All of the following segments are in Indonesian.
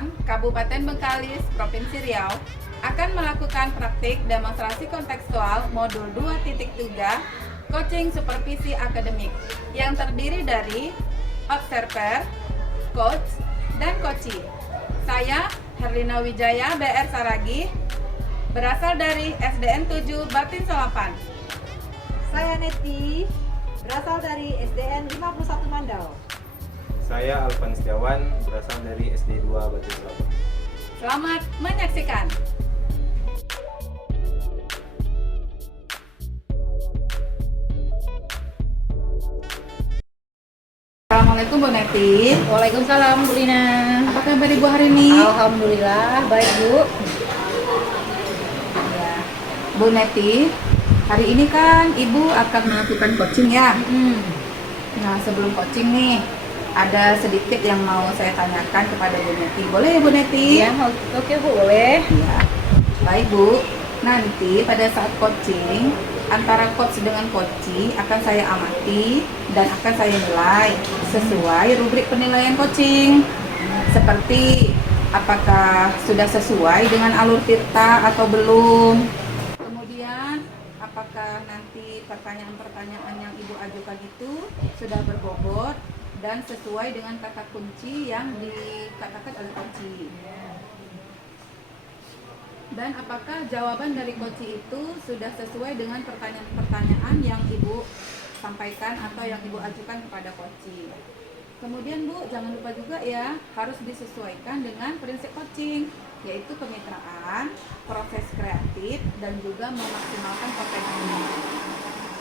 Kementerian Kabupaten Bengkalis, Provinsi Riau akan melakukan praktik demonstrasi kontekstual modul 2.3 coaching supervisi akademik yang terdiri dari observer, coach, dan coachee. Saya Herlina Wijaya BR Saragi, berasal dari SDN 7 Batin Solapan. Saya Neti, berasal dari SDN 51 Mandau. Saya Alvan Setiawan, berasal dari SD 2 Batin Solapan. Selamat menyaksikan. Assalamualaikum Bu Neti. Waalaikumsalam Bu Lina. Apa kabar Ibu hari ini? Alhamdulillah, baik Bu. Ya. Bu Neti, hari ini kan Ibu akan melakukan coaching ya. Nah, sebelum coaching nih, ada sedikit yang mau saya tanyakan kepada Bu Neti. Boleh ya Bu Neti? Ya, oke Bu, boleh. Ya. Baik Bu, nanti pada saat coaching antara coach dengan coachee akan saya amati dan akan saya nilai sesuai rubrik penilaian coaching, seperti apakah sudah sesuai dengan alur Tirta atau belum, kemudian apakah nanti pertanyaan-pertanyaan yang Ibu ajukan itu sudah berbobot dan sesuai dengan kata kunci yang dikatakan oleh coachee. Dan apakah jawaban dari coachee itu sudah sesuai dengan pertanyaan-pertanyaan yang Ibu sampaikan atau yang Ibu ajukan kepada coachee. Kemudian Bu, jangan lupa juga ya, harus disesuaikan dengan prinsip coaching, yaitu kemitraan, proses kreatif, dan juga memaksimalkan potensi.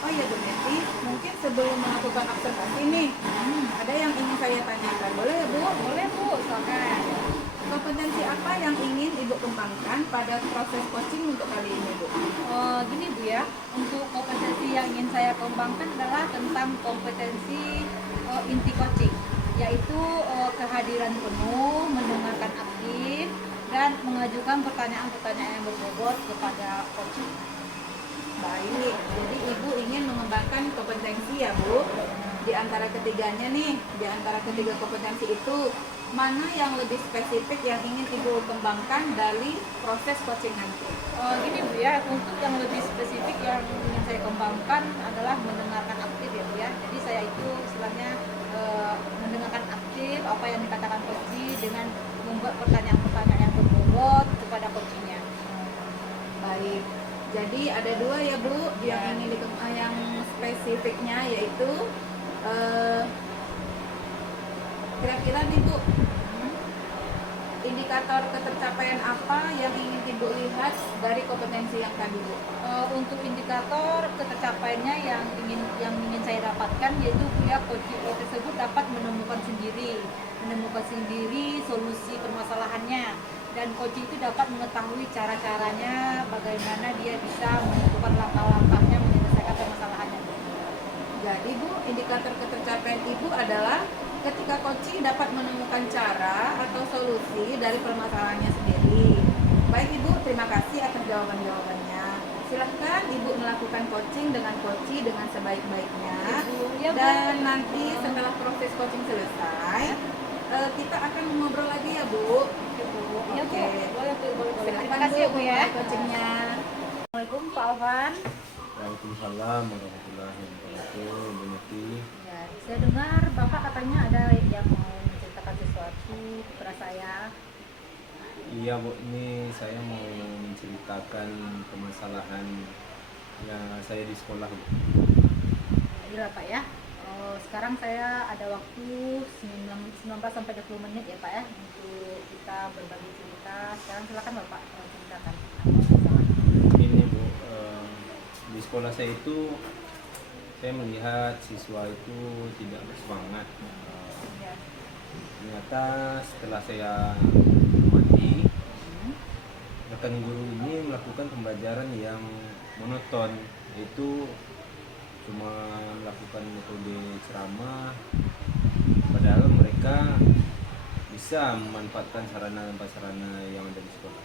Oh iya Bu Neti, mungkin sebelum melakukan observasi nih, ada yang ingin saya tanyakan. Boleh ya Bu? Boleh Bu, silakan. Kompetensi apa yang ingin Ibu kembangkan pada proses coaching untuk kali ini Bu? Gini Bu ya, untuk kompetensi yang ingin saya kembangkan adalah tentang kompetensi inti coaching, yaitu kehadiran penuh, mendengarkan aktif, dan mengajukan pertanyaan-pertanyaan yang berbobot kepada coaching. Baik, jadi Ibu ingin mengembangkan kompetensi ya Bu. Di antara ketiganya nih, di antara ketiga kompetensi itu, mana yang lebih spesifik yang ingin Ibu kembangkan dari proses coaching nanti? Gini Bu ya, untuk yang lebih spesifik yang ingin saya kembangkan adalah mendengarkan aktif ya Bu ya. Jadi saya itu istilahnya mendengarkan aktif apa yang dikatakan coachee dengan membuat pertanyaan-pertanyaan yang berbobot kepada coachingnya. Baik, jadi ada dua ya Bu, yang ingin yang spesifiknya yaitu kira-kira nih Bu, indikator ketercapaian apa yang ingin Ibu lihat dari kompetensi yang tadi Bu? Untuk indikator ketercapaiannya yang ingin saya dapatkan yaitu ya coaching tersebut dapat menemukan sendiri solusi permasalahannya, dan coaching itu dapat mengetahui cara-caranya bagaimana dia bisa menentukan langkah-langkahnya menyelesaikan permasalahannya. Jadi Bu, indikator ketercapaian Ibu adalah ketika coaching dapat menemukan cara atau solusi dari permasalahannya sendiri. Baik Ibu, terima kasih atas jawaban-jawabannya. Silahkan Ibu melakukan coaching dengan coachee dengan sebaik-baiknya. Ya, Bu. Dan nanti setelah proses coaching selesai, kita akan ngobrol lagi ya Bu. Ya Bu, boleh Bu, boleh. Silakan, Terima kasih ya Bu ya. coachingnya. Assalamualaikum Pak Alvan. Waalaikumsalam warahmatullahi wabarakatuh. Bu Neti. Ya, saya dengar Bapak katanya ada yang mau menceritakan sesuatu kepada saya. Iya Bu, ini saya mau menceritakan permasalahan yang saya di sekolah Bu. Iya Pak ya. Sekarang saya ada waktu 19 sampai 20 menit ya Pak ya untuk kita berbagi cerita. Sekarang silakan Bapak ceritakan. Ini Bu, di sekolah saya itu saya melihat siswa itu tidak bersemangat. Ya. Ternyata setelah saya amati, rekan guru ini melakukan pembelajaran yang monoton, yaitu cuma melakukan metode ceramah, padahal mereka bisa memanfaatkan sarana dan prasarana yang ada di sekolah.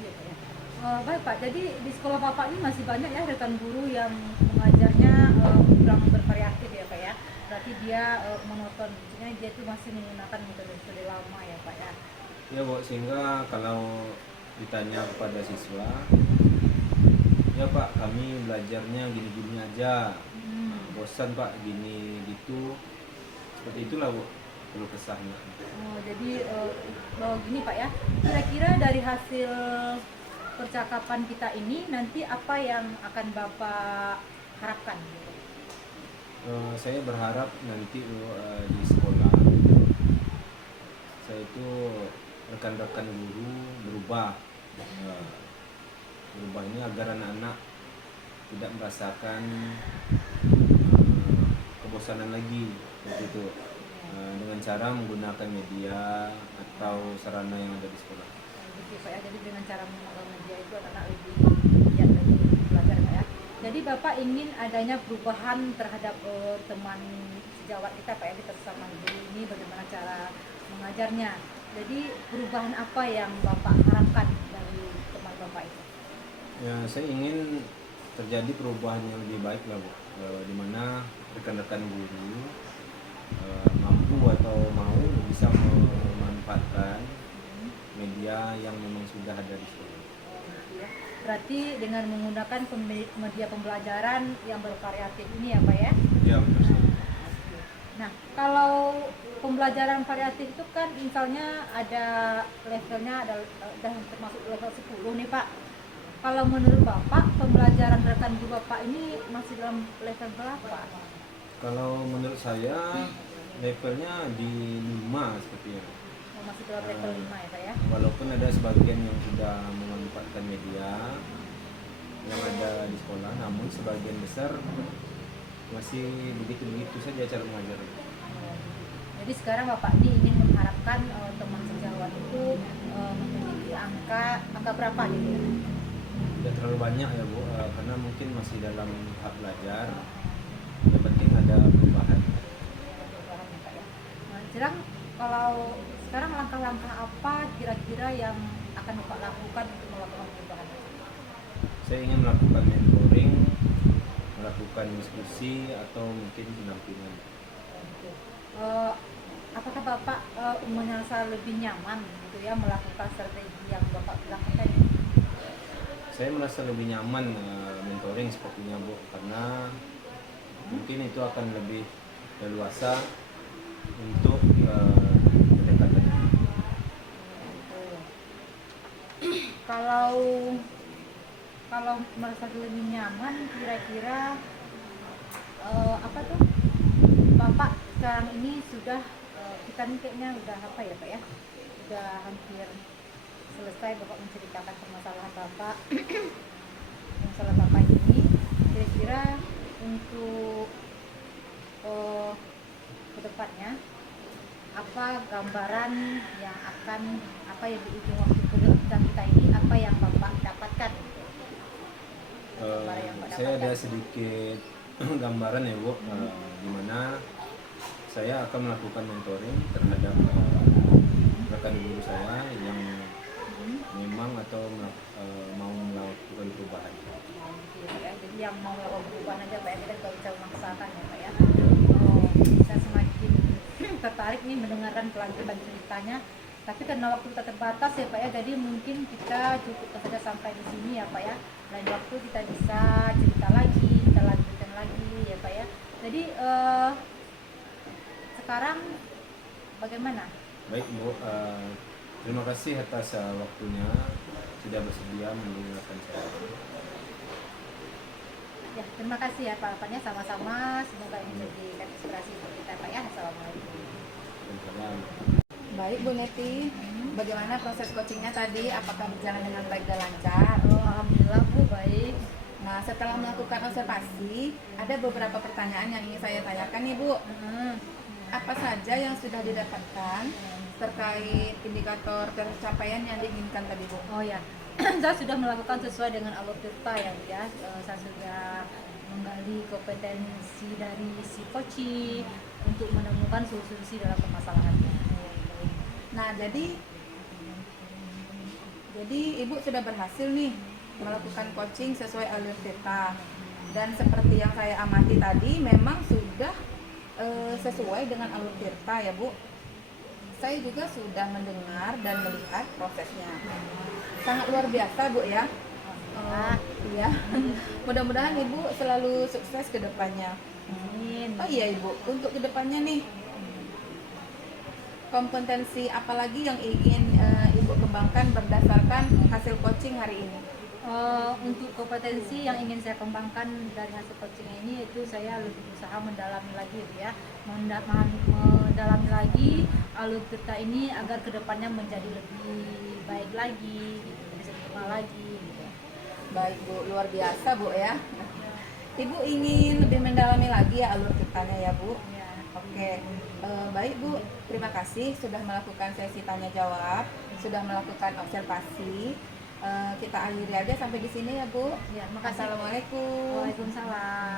Iya, Pak, ya. Baik Pak, jadi di sekolah Bapak ini masih banyak ya rekan guru yang mengajarnya kurang bervariatif ya Pak ya. Berarti dia monoton, maksudnya dia itu masih menggunakan metode-metode lama ya Pak ya. Ya Bu, sehingga kalau ditanya kepada siswa, ya Pak, kami belajarnya gini-gini aja. Bosan Pak, gini gitu. Seperti itulah Bu, perlu kesahnya. Oh, jadi gini Pak ya, kira-kira dari hasil percakapan kita ini nanti apa yang akan Bapak harapkan? Saya berharap nanti di sekolah saya itu rekan-rekan guru berubah. Berubah ini agar anak-anak tidak merasakan kebosanan lagi seperti itu. Dengan cara menggunakan media atau sarana yang ada di sekolah. Oke Pak ya, jadi dengan cara menggunakan media itu anak-anak lebih giat lagi belajar Pak ya. Jadi Bapak ingin adanya perubahan terhadap teman sejawat kita Pak ya, kita sesama guru ini bagaimana cara mengajarnya. Jadi perubahan apa yang Bapak harapkan dari teman Bapak itu? Ya, saya ingin terjadi perubahan yang lebih baik lah Bu, di mana rekan-rekan guru mampu atau mau bisa memanfaatkan media yang memang sudah ada di sekolah. Gitu ya. Berarti dengan menggunakan media pembelajaran yang bervariatif ini ya Pak ya? Ya betul sekali. Nah, kalau pembelajaran variatif itu kan misalnya ada levelnya, ada termasuk level 10 nih Pak. Kalau menurut Bapak, pembelajaran rekan guru Bapak ini masih dalam level berapa? Kalau menurut saya levelnya di 5 sepertinya. Oh, masih dalam level 5 ya Pak ya? Walaupun ada sebagian yang sudah memanfaatkan media yang ada di sekolah, namun sebagian besar masih begitu-begitu saja cara mengajar. Jadi sekarang Bapak ini ingin mengharapkan teman sejawat itu memiliki angka berapa gitu ya? Tidak terlalu banyak ya Bu, karena mungkin masih dalam tahap belajar. Yang penting ada perubahan. Nah, Jirang, kalau sekarang langkah-langkah apa kira-kira yang akan Bapak lakukan untuk melakukan perubahan? Saya ingin melakukan mentoring, melakukan diskusi atau mungkin pendampingan. Apakah Bapak merasa lebih nyaman gitu ya melakukan strategi yang Bapak lakukan? Saya merasa lebih nyaman mentoring sepertinya Bu, karena mungkin itu akan lebih leluasa untuk pendekatan. Kalau merasa lebih nyaman, kira-kira apa tuh Bapak sekarang ini sudah kita nih kayaknya udah apa ya Pak ya, udah hampir selesai Bapak menceritakan permasalahan Bapak masalah Bapak ini. Kira-kira untuk kedepannya apa gambaran yang akan apa yang di ujung waktu kerja kita ini apa yang Bapak dapatkan? Gambaran yang Bapak Saya ada dapatkan. sedikit gambaran ya Bu, di mana saya akan melakukan mentoring terhadap rekan guru saya yang memang atau mau melakukan perubahan. Gitu ya, Pak ya. Jadi yang mau melakukan perubahan aja Pak ya, kita nggak bisa memaksakan ya Pak ya. Saya semakin tertarik nih mendengarkan kelanjutan ceritanya. Tapi karena waktu kita terbatas ya Pak ya, jadi mungkin kita cukupkan saja sampai di sini ya Pak ya. Lain waktu kita bisa cerita lagi, kita lanjutkan lagi ya Pak ya. Jadi sekarang bagaimana? Baik Bu, terima kasih atas waktunya sudah bersedia mendengarkan saya. Ya, terima kasih ya Pak Apanya, sama-sama. Semoga ini menjadi inspirasi untuk kita Pak ya. Assalamualaikum. Salam. Baik Bu Neti, bagaimana proses coachingnya tadi? Apakah berjalan dengan baik dan lancar? Alhamdulillah Bu, baik. Nah, setelah melakukan observasi, ada beberapa pertanyaan yang ingin saya tanyakan nih Bu. Apa saja yang sudah didapatkan terkait indikator pencapaian yang diinginkan tadi Bu? Oh ya, saya sudah melakukan sesuai dengan alur tirta ya Bu ya. Saya sudah menggali kompetensi dari si coach untuk menemukan solusi dalam permasalahannya. Nah, jadi Ibu sudah berhasil nih melakukan coaching sesuai alur theta. Dan seperti yang saya amati tadi, memang sudah sesuai dengan alur tirta ya Bu. Saya juga sudah mendengar dan melihat prosesnya. Sangat luar biasa, Bu ya. Ah, Iya. Mudah-mudahan Ibu selalu sukses ke depannya. amin. Oh iya Ibu, untuk ke depannya nih, kompetensi apa lagi yang ingin Ibu kembangkan berdasarkan hasil coaching hari ini? Untuk kompetensi yang ingin saya kembangkan dari hasil coaching ini, itu saya lebih berusaha mendalami lagi gitu ya, mendalami lagi alur kita ini agar kedepannya menjadi lebih baik lagi, gitu, lebih sempurna lagi. Gitu. Baik Bu, luar biasa Bu ya. Ibu ingin lebih mendalami lagi ya alur kitanya ya Bu? Ya. Oke, baik Bu, terima kasih sudah melakukan sesi tanya jawab, sudah melakukan observasi. Kita akhiri aja sampai di sini ya Bu. Ya, makasih. Assalamualaikum. Waalaikumsalam.